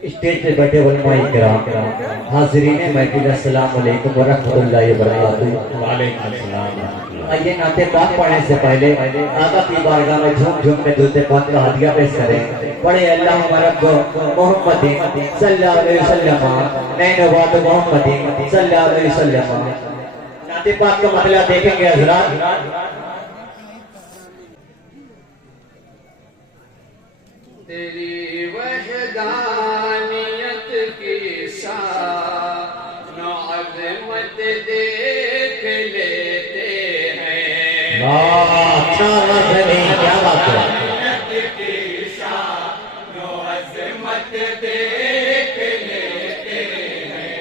Stage پہ بیٹھے علماء کرام، حاضرین محفل، السلام علیکم ورحمۃ اللہ وبرکاتہ۔ وعلیکم السلام۔ آئیے نعت پاک پڑھنے سے پہلے آقا کی بارگاہ میں جھوم جھوم کے درود پاک کا ہدیہ پیش کریں۔ پڑھے اللہم رب محمد صلی اللہ علیہ وسلم، نئے نوات محمد صلی اللہ علیہ وسلم۔ نعت پاک کا مطلب دیکھیں گے حضرات۔ تیری وحدانیت کی شان و عظمت دیکھ لیتے ہیں۔ اچھا کیا بات ہے۔ وحدانیت کی شان و عظمت دیکھ لیتے ہیں۔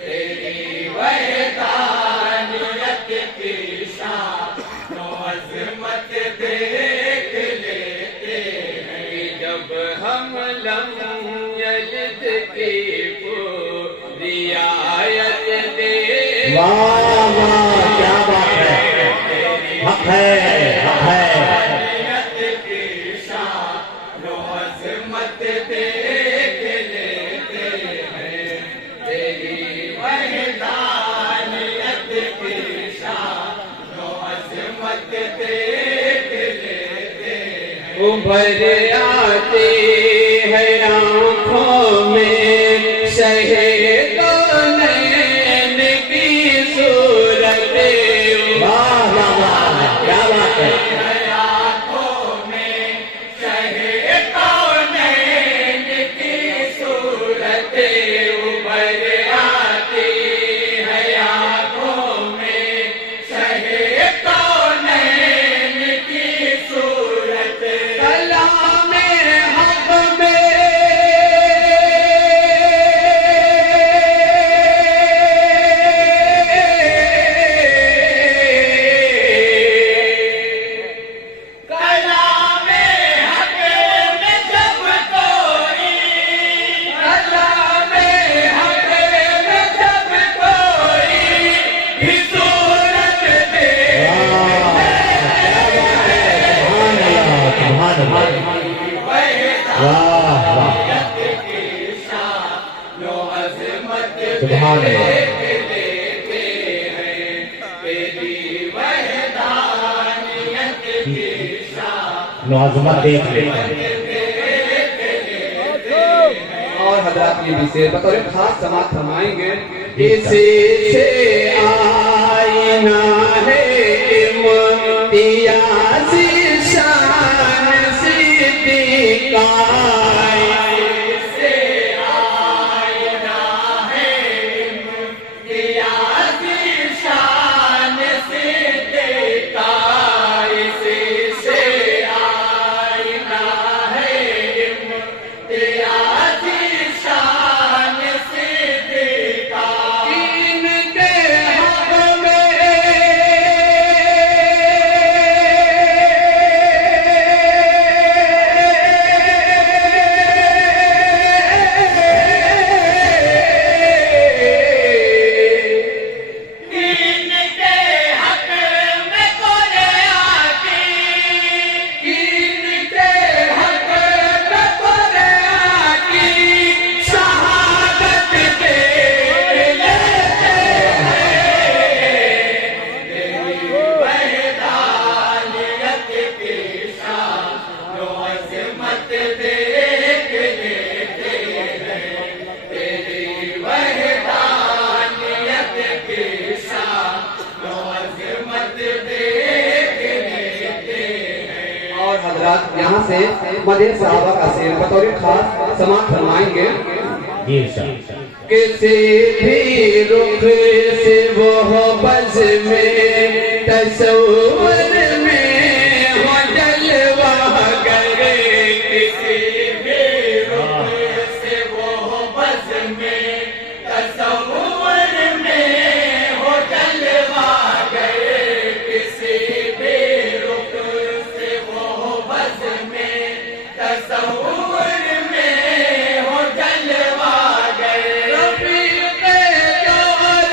تیری وحدانیت کی شان و عظمت دیکھ لیتے ہیں۔ جب ہم لم یلد کی پوری آیت دیکھ واہ واہ کیا بات ہے، حق ہے حق ہے۔ وحدانیت کی شان و عظمت دیکھ لیتے ہیں۔ تیری وحدانیت کی شان و عظمت دیکھ لیتے ہیں۔ ابھر آتی ہے آنکھوں میں شہد نین کی صورت۔ واہ واہ واہ کیا بات ہے۔ آنکھوں میں شہد نین کی صورت۔ ابھر آتی ہے آنکھوں میں شہد نین کی صورت۔ کلام حق میں کلام حق میں جب کوئی کلام حق میں جب کوئی بھی صورت دے سبحان اللہ واہ واہ سبحان اللہ۔ عظمت دیکھ لیتے ہیں۔ اور حضرات یہ بھی سے بطور خاص سماعت فرمائیں گے۔ اسی سے آئینہ ہے امتیاز شان صدیقہ۔ اسی سے آئینہ ہے امتیاز شان صدیقہ۔ اسی سے آئینہ ہے امتیاز شان صدیقہ۔ ان کے حق میں ان کے حق میں قرآن کی ان کے حق میں قرآن کی شہادت دے لیتے ہیں۔ وحدانیت کی شان و عظمت دیکھ لیتے ہیں۔ تیری وحدانیت کی شان و عظمت دیکھ لیتے ہیں۔ اور حضرات یہاں سے مدح صحابہ کا شعر بطور خاص سماعت فرمائیں گے۔ جی ارشاد۔ کسی بھی رخ سے وہ بز میں تصور میں ہو جلوہ گر۔ کسی بھی رخ سے وہ بز میں تصور میں ہو جلوہ گر۔ کسی بھی رخ سے وہ بز میں تصور میں ہو جلوہ گر۔ رفیق دور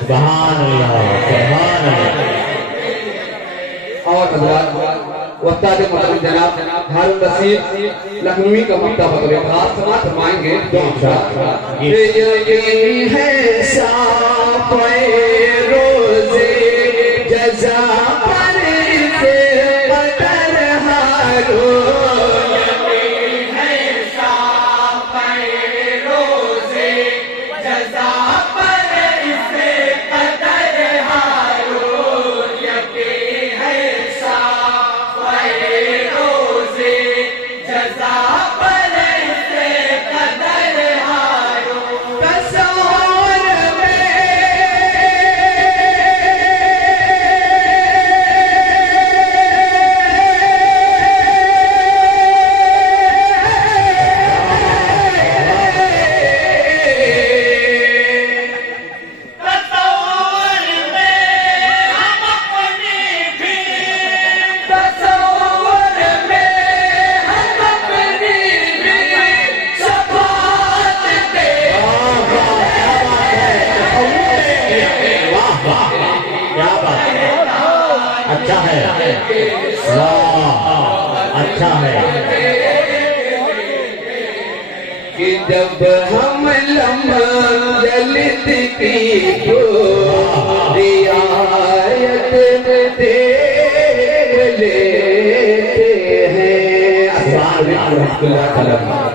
سبحان اللہ سبحان اللہ اور حضرات وقتاد محترم جناب ہارون رشید لکھنوی کا مکتب بطور خاص سماعت فرمائیں گے دو اشعار یہ ہے صاف روزے جزا پر سے قدر ہارون اچھا ہے اچھا ہے کہ جب ہم لمحہ جلد کی جو رعایت دیکھ لیتے ہیں